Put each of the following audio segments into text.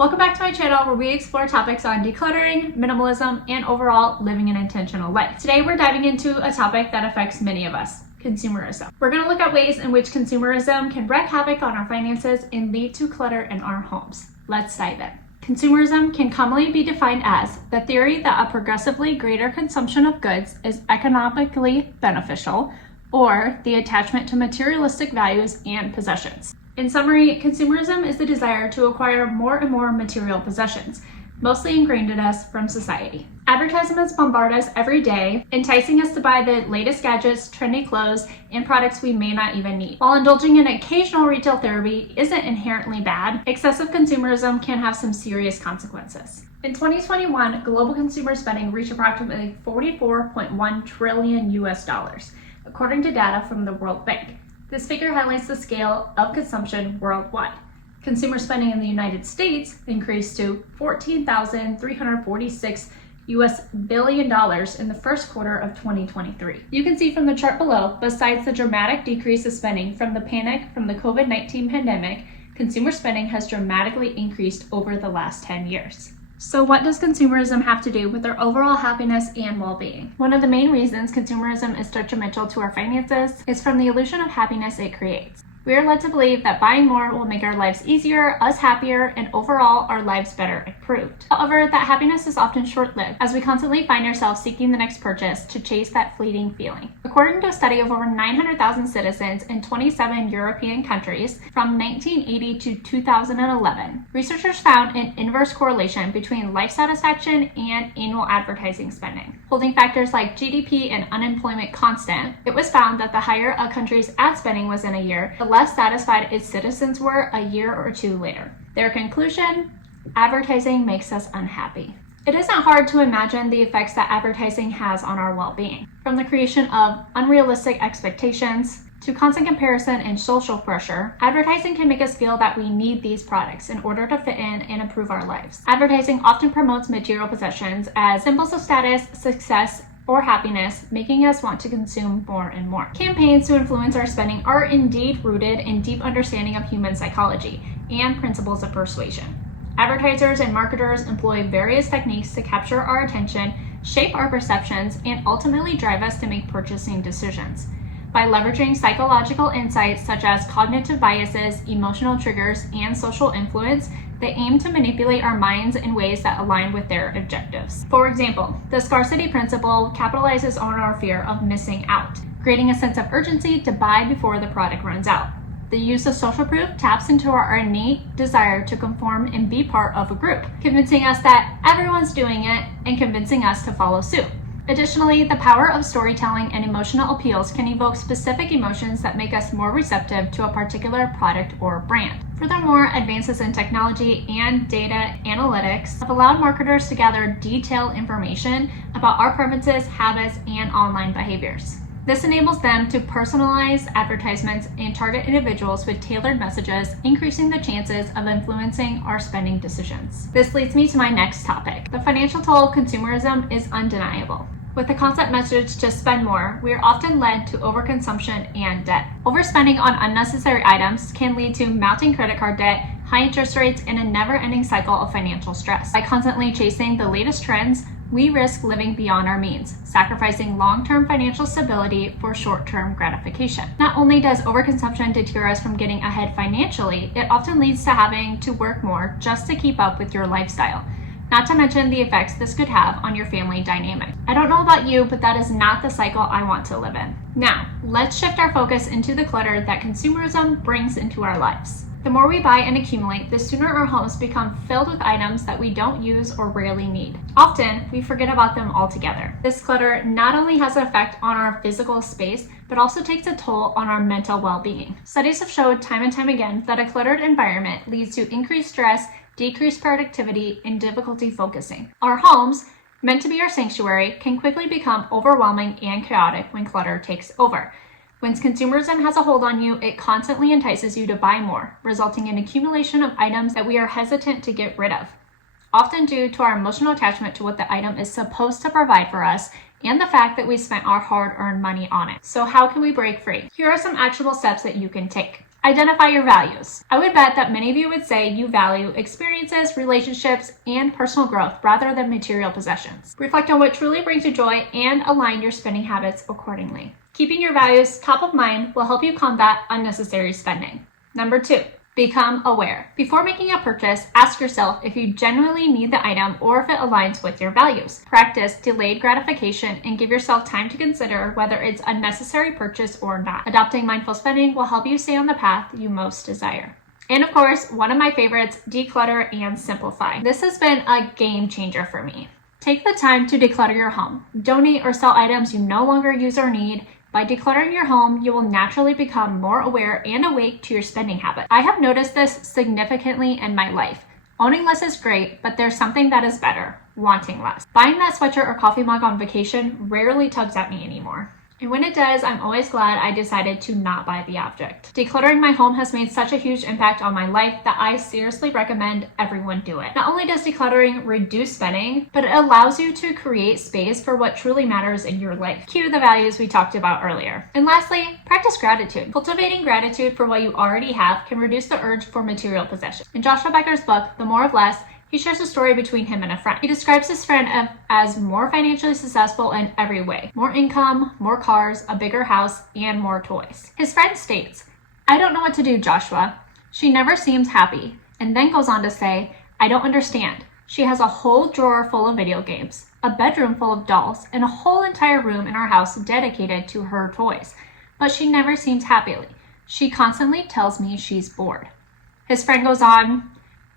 Welcome back to my channel where we explore topics on decluttering, minimalism, and overall living an intentional life. Today we're diving into a topic that affects many of us, consumerism. We're going to look at ways in which consumerism can wreak havoc on our finances and lead to clutter in our homes. Let's dive in. Consumerism can commonly be defined as the theory that a progressively greater consumption of goods is economically beneficial, or the attachment to materialistic values and possessions. In summary, consumerism is the desire to acquire more and more material possessions, mostly ingrained in us from society. Advertisements bombard us every day, enticing us to buy the latest gadgets, trendy clothes, and products we may not even need. While indulging in occasional retail therapy isn't inherently bad, excessive consumerism can have some serious consequences. In 2021, global consumer spending reached approximately $44.1 trillion, according to data from the World Bank. This figure highlights the scale of consumption worldwide. Consumer spending in the United States increased to $14,346 billion in the first quarter of 2023. You can see from the chart below, besides the dramatic decrease of spending from the panic from the COVID-19 pandemic, consumer spending has dramatically increased over the last 10 years. So what does consumerism have to do with our overall happiness and well-being? One of the main reasons consumerism is detrimental to our finances is from the illusion of happiness it creates. We are led to believe that buying more will make our lives easier, us happier, and overall our lives better improved. However, that happiness is often short-lived as we constantly find ourselves seeking the next purchase to chase that fleeting feeling. According to a study of over 900,000 citizens in 27 European countries from 1980 to 2011, researchers found an inverse correlation between life satisfaction and annual advertising spending. Holding factors like GDP and unemployment constant, it was found that the higher a country's ad spending was in a year, the less satisfied its citizens were a year or two later. Their conclusion: advertising makes us unhappy. It isn't hard to imagine the effects that advertising has on our well-being. From the creation of unrealistic expectations to constant comparison and social pressure, advertising can make us feel that we need these products in order to fit in and improve our lives. Advertising often promotes material possessions as symbols of status, success, or happiness, making us want to consume more and more. Campaigns to influence our spending are indeed rooted in deep understanding of human psychology and principles of persuasion. Advertisers and marketers employ various techniques to capture our attention, shape our perceptions, and ultimately drive us to make purchasing decisions. By leveraging psychological insights such as cognitive biases, emotional triggers, and social influence, they aim to manipulate our minds in ways that align with their objectives. For example, the scarcity principle capitalizes on our fear of missing out, creating a sense of urgency to buy before the product runs out. The use of social proof taps into our innate desire to conform and be part of a group, convincing us that everyone's doing it and convincing us to follow suit. Additionally, the power of storytelling and emotional appeals can evoke specific emotions that make us more receptive to a particular product or brand. Furthermore, advances in technology and data analytics have allowed marketers to gather detailed information about our preferences, habits, and online behaviors. This enables them to personalize advertisements and target individuals with tailored messages, increasing the chances of influencing our spending decisions. This leads me to my next topic. The financial toll of consumerism is undeniable. With the constant message to spend more, we are often led to overconsumption and debt. Overspending on unnecessary items can lead to mounting credit card debt, high interest rates, and a never-ending cycle of financial stress. By constantly chasing the latest trends, we risk living beyond our means, sacrificing long-term financial stability for short-term gratification. Not only does overconsumption deter us from getting ahead financially, it often leads to having to work more just to keep up with your lifestyle. Not to mention the effects this could have on your family dynamic. I don't know about you, but that is not the cycle I want to live in. Now, let's shift our focus into the clutter that consumerism brings into our lives. The more we buy and accumulate, the sooner our homes become filled with items that we don't use or rarely need. Often, we forget about them altogether. This clutter not only has an effect on our physical space, but also takes a toll on our mental well-being. Studies have showed time and time again that a cluttered environment leads to increased stress, decreased productivity, and difficulty focusing. Our homes, meant to be our sanctuary, can quickly become overwhelming and chaotic when clutter takes over. When consumerism has a hold on you, it constantly entices you to buy more, resulting in accumulation of items that we are hesitant to get rid of, often due to our emotional attachment to what the item is supposed to provide for us and the fact that we spent our hard-earned money on it. So how can we break free? Here are some actionable steps that you can take. Identify your values. I would bet that many of you would say you value experiences, relationships, and personal growth rather than material possessions. Reflect on what truly brings you joy and align your spending habits accordingly. Keeping your values top of mind will help you combat unnecessary spending. Number 2. Become aware. Before making a purchase, ask yourself if you genuinely need the item or if it aligns with your values. Practice delayed gratification and give yourself time to consider whether it's a necessary purchase or not. Adopting mindful spending will help you stay on the path you most desire. And of course, one of my favorites, declutter and simplify. This has been a game changer for me. Take the time to declutter your home. Donate or sell items you no longer use or need. By decluttering your home, you will naturally become more aware and awake to your spending habits. I have noticed this significantly in my life. Owning less is great, but there's something that is better: wanting less. Buying that sweatshirt or coffee mug on vacation rarely tugs at me anymore. And when it does, I'm always glad I decided to not buy the object. Decluttering my home has made such a huge impact on my life that I seriously recommend everyone do it. Not only does decluttering reduce spending, but it allows you to create space for what truly matters in your life. Cue the values we talked about earlier. And lastly, practice gratitude. Cultivating gratitude for what you already have can reduce the urge for material possession. In Joshua Becker's book, The More of Less, he shares a story between him and a friend. He describes his friend as more financially successful in every way. More income, more cars, a bigger house, and more toys. His friend states, "I don't know what to do, Joshua. She never seems happy," and then goes on to say, "I don't understand. She has a whole drawer full of video games, a bedroom full of dolls, and a whole entire room in our house dedicated to her toys. But she never seems happy. She constantly tells me she's bored." His friend goes on,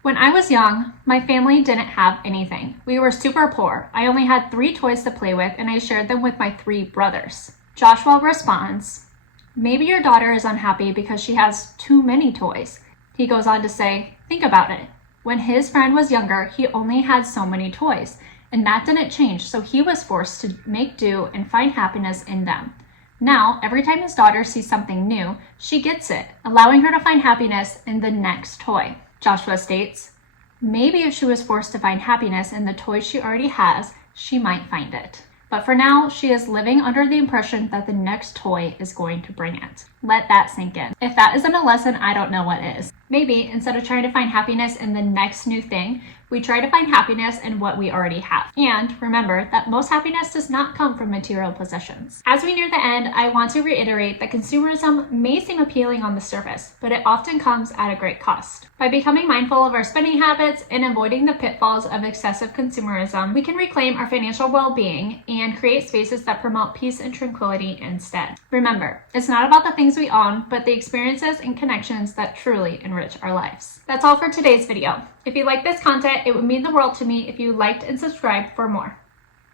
"When I was young, my family didn't have anything. We were super poor. I only had 3 toys to play with, and I shared them with my 3 brothers." Joshua responds, "Maybe your daughter is unhappy because she has too many toys." He goes on to say, "Think about it. When his friend was younger, he only had so many toys, and that didn't change, so he was forced to make do and find happiness in them. Now, every time his daughter sees something new, she gets it, allowing her to find happiness in the next toy." Joshua states, "Maybe if she was forced to find happiness in the toys she already has, she might find it. But for now, she is living under the impression that the next toy is going to bring it." Let that sink in. If that isn't a lesson, I don't know what is. Maybe instead of trying to find happiness in the next new thing, we try to find happiness in what we already have. And remember that most happiness does not come from material possessions. As we near the end, I want to reiterate that consumerism may seem appealing on the surface, but it often comes at a great cost. By becoming mindful of our spending habits and avoiding the pitfalls of excessive consumerism, we can reclaim our financial well-being and create spaces that promote peace and tranquility instead. Remember, it's not about the things we own, but the experiences and connections that truly enrich our lives. That's all for today's video. If you like this content, it would mean the world to me if you liked and subscribed for more.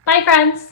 Bye, friends!